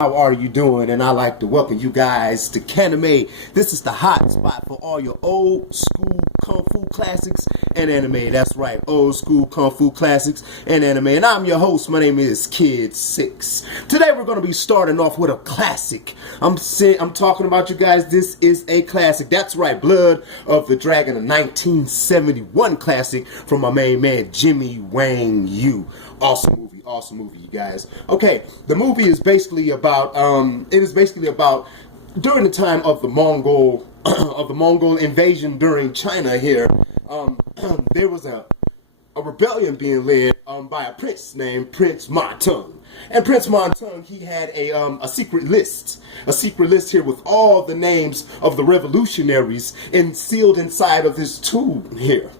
How are you doing? And I'd like to welcome you guys to Kanime. This is the hot spot for all your old school kung fu classics and anime. That's right, old school kung fu classics and anime. And I'm your host. My name is Kid6. Today we're going to be starting off with a classic. I'm talking about, you guys, this is a classic. That's right, Blood of the Dragon, a 1971 classic from my main man Jimmy Wang Yu. Awesome movie, you guys. Okay, the movie is basically about during the time of the Mongol invasion during China here. There was a rebellion being led by a prince named Prince Ma Teng. And Prince Ma Teng, he had a secret list here with all the names of the revolutionaries sealed inside of this tube here.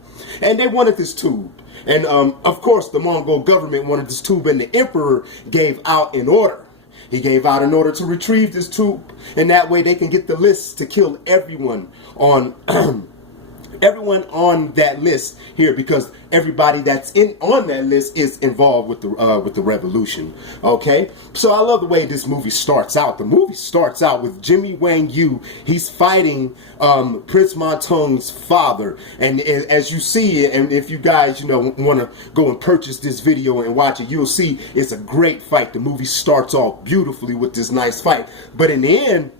And they wanted this tube. And of course, the Mongol government wanted this tube, and the emperor gave out an order. He gave out an order to retrieve this tube, and that way they can get the list to kill everyone on everyone on that list here, because everybody that's on that list is involved with the revolution. Okay, so I love the way this movie starts out. The movie starts out with Jimmy Wang Yu. He's fighting Prince Ma Teng's father, and as you see it, and if you guys want to go and purchase this video and watch it, you'll see it's a great fight. The movie starts off beautifully with this nice fight, but in the end,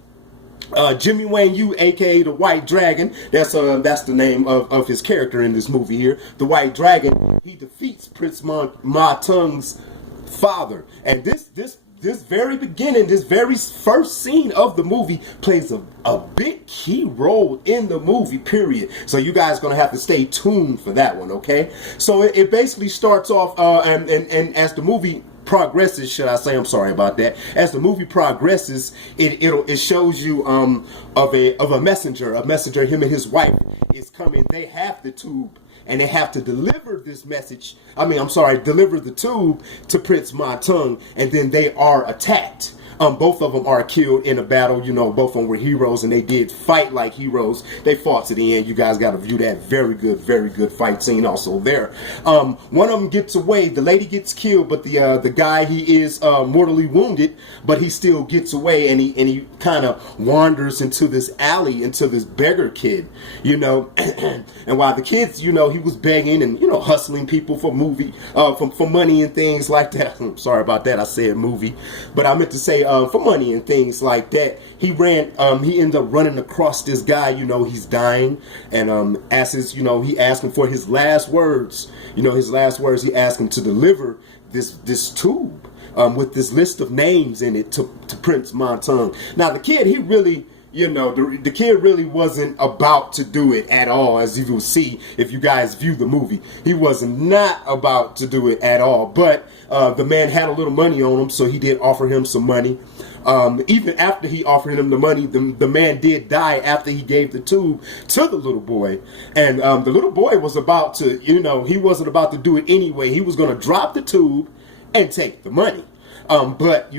Jimmy Wang Yu, aka the White Dragon, that's the name of his character in this movie here, the White Dragon, he defeats Prince Ma Teng's father. And this very beginning, this very first scene of the movie plays a big key role in the movie, period. So you guys gonna have to stay tuned for that one, okay? So it basically starts off, and as the movie progresses, should I say? I'm sorry about that. As the movie progresses, it shows you of a messenger. Him and his wife is coming. They have the tube, and they have to deliver this message. Deliver the tube to Prince Ma Teng, and then they are attacked. Both of them are killed in a battle. Both of them were heroes, and they did fight like heroes. They fought to the end. You guys got to view that. Very good fight scene also there. One of them gets away. The lady gets killed, but the guy, he is mortally wounded, but he still gets away, and he kind of wanders into this alley, into this beggar kid, and while the kids, he was begging and hustling people for for money and things like that. Sorry about that. I said movie, but I meant to say for money and things like that. He ended up running across this guy, he's dying, and he asked him for his last words. He asked him to deliver this tube with this list of names in it to Prince Ma Teng. Now the kid, he really, the kid really wasn't about to do it at all, as you will see if you guys view the movie. He was not about to do it at all, but the man had a little money on him, so he did offer him some money. Even after he offered him the money, the man did die after he gave the tube to the little boy. And the little boy was about to, he wasn't about to do it anyway. He was going to drop the tube and take the money. But,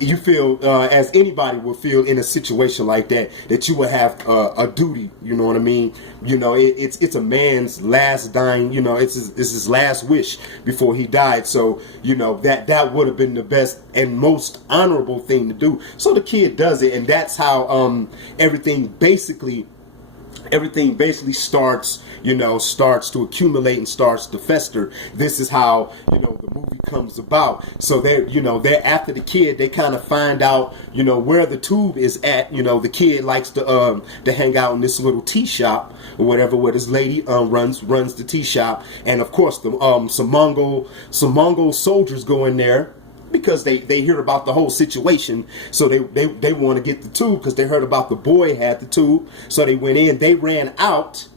you feel, as anybody would feel in a situation like that you would have a duty, you know what I mean? It's a man's last dying, it's his last wish before he died. So, that would have been the best and most honorable thing to do. So the kid does it, and that's how everything basically starts to accumulate and starts to fester. This is how, the movie comes about. So they're after the kid, they kind of find out, where the tube is at. The kid likes to hang out in this little tea shop or whatever, where this lady runs the tea shop. And of course, some Mongol soldiers go in there, because they hear about the whole situation. So they want to get the tube, because they heard about the boy had the tube. So they went in, they ran out.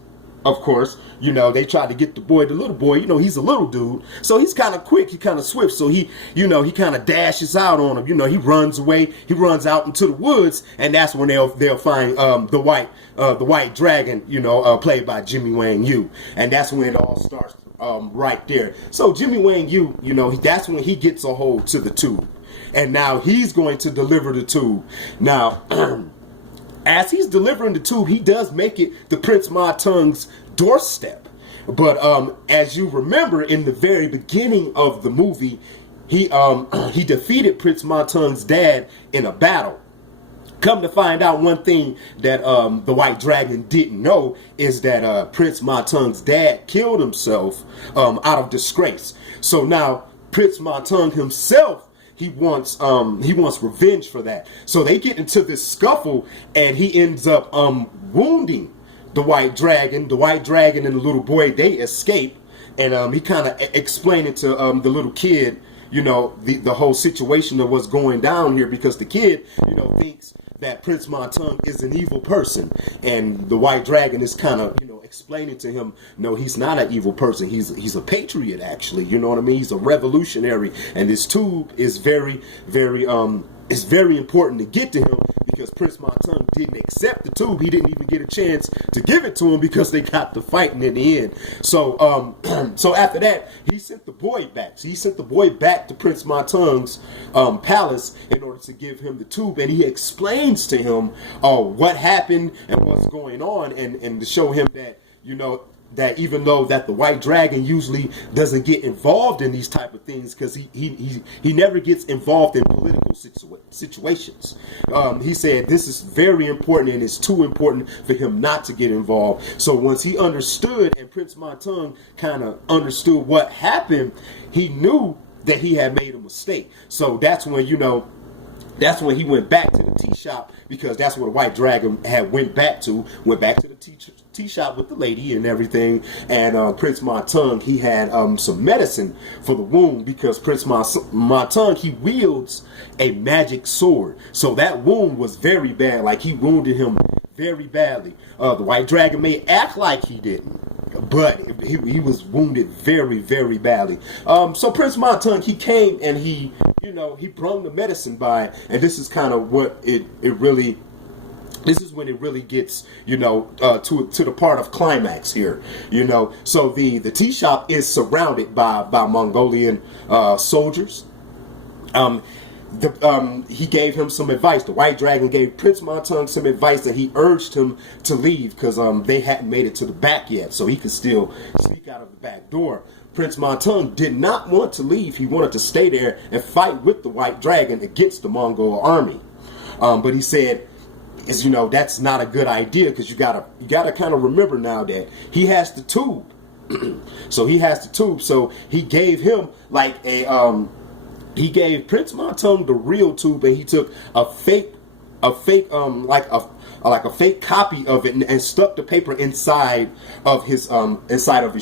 Of course, they tried to get the little boy, he's a little dude. So he's kind of quick, he kind of swift. So he kind of dashes out on him. He runs away, he runs out into the woods, and that's when they'll find the white dragon, played by Jimmy Wang Yu. And that's when it all starts. Right there. So Jimmy Wang Yu, that's when he gets a hold to the tube, and now he's going to deliver the tube. Now, as he's delivering the tube, he does make it to Prince Ma Teng's doorstep. But as you remember, in the very beginning of the movie, he defeated Prince Matung's dad in a battle. Come to find out, one thing that the White Dragon didn't know is that Prince Matung's dad killed himself out of disgrace. So now Prince Matung himself, he wants revenge for that. So they get into this scuffle, and he ends up wounding the White Dragon. The White Dragon and the little boy, they escape, and he kind of explained it to the little kid, you know, the whole situation of what's going down here, because the kid, you know, thinks that Prince Matung is an evil person, and the White Dragon is kind of, you know, explaining to him, no, he's not an evil person. He's a patriot, actually. You know what I mean? He's a revolutionary, and this tube is very, very it's very important to get to him, because Prince Matung didn't accept the tube. He didn't even get a chance to give it to him because they got to fighting in the end. So so after that, he sent the boy back. So he sent the boy back to Prince Matung's palace in order to give him the tube, and he explains to him what happened and what's going on, and to show him that, you know, that even though that the White Dragon usually doesn't get involved in these type of things, because he never gets involved in political situations. He said this is very important, and it's too important for him not to get involved. So once he understood, and Prince Matung kind of understood what happened, he knew that he had made a mistake. So that's when, you know, that's when he went back to the tea shop, because that's where the White Dragon had went back to the tea shop with the lady and everything. And Prince Matung, he had some medicine for the wound, because Prince Matung, he wields a magic sword. So that wound was very bad. Like, he wounded him very badly. The White Dragon may act like he didn't, but he was wounded very, very badly. So Prince Matung, he came and he, you know, he brung the medicine by, and this is kind of what this is when it really gets, you know, to the part of climax here, you know. So the tea shop is surrounded by Mongolian soldiers. He gave him some advice. The White Dragon gave Prince Matung some advice, that he urged him to leave, because they hadn't made it to the back yet, so he could still sneak out of the back door. Prince Matung did not want to leave. He wanted to stay there and fight with the White Dragon against the Mongol army. But he said, you know, that's not a good idea, because you gotta kind of remember now that he has the tube. So he has the tube. So he gave him like he gave Prince Matung the real tube, and he took a fake copy of it, and stuck the paper inside of his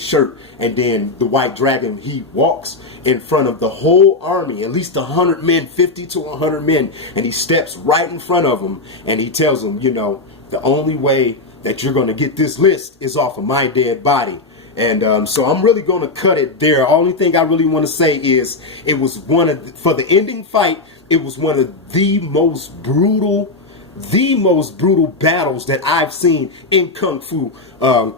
shirt. And then the White Dragon, he walks in front of the whole army, at least 100 men, 50 to 100 men, and he steps right in front of them, and he tells them, you know, the only way that you're going to get this list is off of my dead body. And so I'm really going to cut it there. Only thing I really want to say is, it was for the ending fight, it was one of the most brutal battles that I've seen in Kung Fu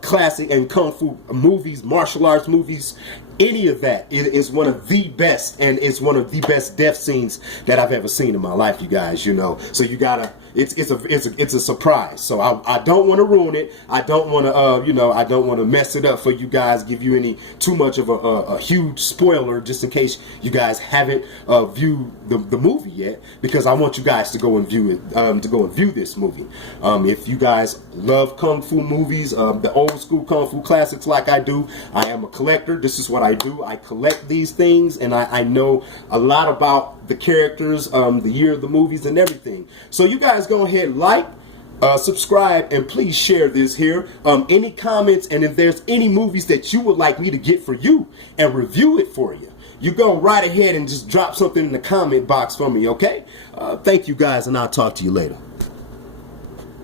classic and Kung Fu movies, martial arts movies, any of that. It is one of the best, and it's one of the best death scenes that I've ever seen in my life, you guys, you know. So you gotta, it's a surprise. So I don't want to ruin it. I don't want to, you know, I don't want to mess it up for you guys, give you any too much of a huge spoiler, just in case you guys haven't viewed the movie yet, because I want you guys to go and view it, to go and view this movie. If you guys love Kung Fu movies, the old school Kung Fu classics like I do, I am a collector. This is what I do. I collect these things, and I know a lot about the characters, the year of the movies and everything. So you guys go ahead, like, subscribe, and please share this here. Any comments, and if there's any movies that you would like me to get for you and review it for you, you go right ahead and just drop something in the comment box for me, okay? Thank you guys, and I'll talk to you later.